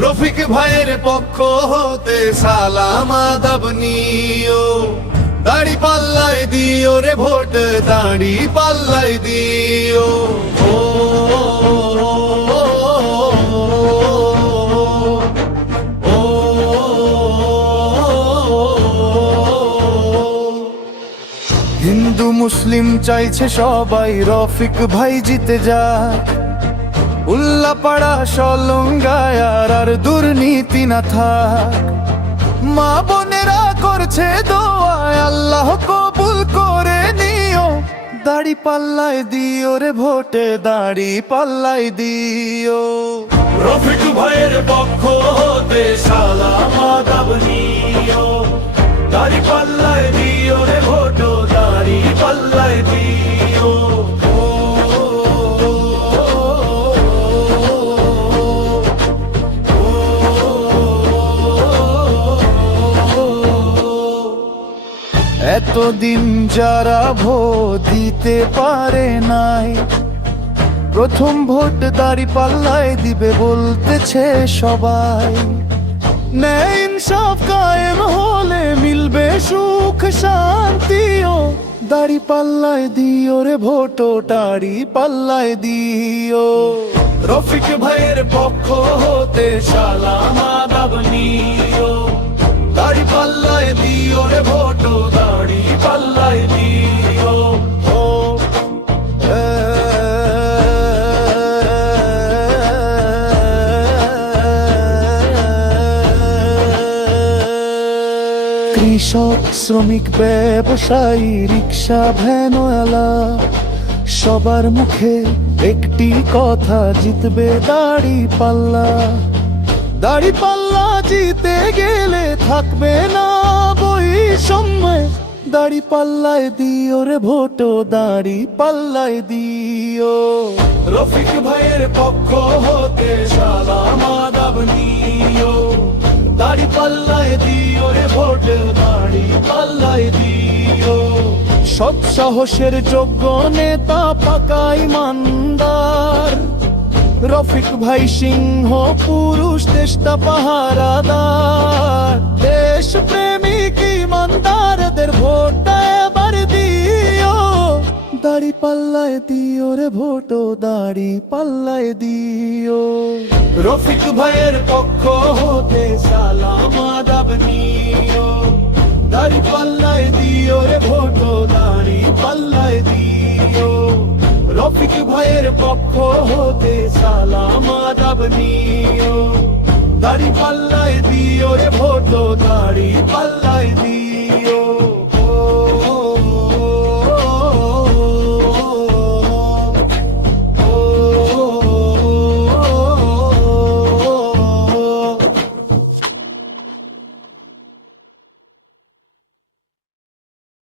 রফিক ভাইয়ের পক্ষ হতে সালাম আদাব নিও দাড়ি পাল্লাই দিও রে ভোট দাড়ি পাল্লাই দিও ও, ও, হিন্দু মুসলিম চাইছে সবাই রফিক ভাই জিতে যায় উল্লাপাড়া সলঙ্গায়ার আর দুর্নীতি না থাক। মা বোনেরা করছে দোয়ায়, আল্লাহ কবুল করে নিও। দাড়ি পাল্লাই দিও রে ভোটে, দাড়ি পাল্লাই দিও। রফিক ভাইয়ের পক্ষ হতে সালাম, আদাব নিও। দাড়ি পাল্লায় দিও রে পাল্লায় দিও। এতদিন যারা ভোট দিতে পারে নাই, প্রথম ভোট দাড়ি পাল্লায় দিবে বলতেছে সবাই। ন্যায় ইনসাফ কায়েম হলে মিলবে সুখ শান্তিও দাড়ি পাল্লায় দিও রে ভোটো দাড়ি পাল্লায় দিও। রফিক ভাইয়ের পক্ষ হতে সালাম আদাব নিও। দাড়ি পাল্লায় দিও রে ভোটো কৃষক, শ্রমিক, ব্যবসায়ী, রিক্সা, ভ্যানওয়ালা, সবার মুখে একটি কথা, জিতবে দাড়ি পাল্লা দাড়ি পাল্লা জিতে গেলে থাকবে না বই সময় দাড়ি পাল্লায় দিও রে ভোটো দাড়ি পাল্লায় দিও। রফিক ভাইয়ের পক্ষ হতে সালাম, আদাব নিও দাড়ি পাল্লায় দিও রে ভোট দাড়ি পাল্লায় দিও। সৎ সাহসের যোগ্য নেতা পাকা ইমানদার। রফিক ভাই সিংহ পুরুষ, দেশটা পাহারাদার। দেশ প্রেমিক দিও রে ভোটো দাড়ি পাল্লায় দিও। রফিক ভাইয়ের পক্ষ হতে সালাম, আদাব নিও। দাড়ি পাল্লায় দিও রে ভোটো দাড়ি পাল্লায় দিও। রফিক ভাইয়ের পক্ষ হতে সালাম, আদাব নিও। দাড়ি পাল্লায় দিও রে ভোটো দাড়ি পাল্লায়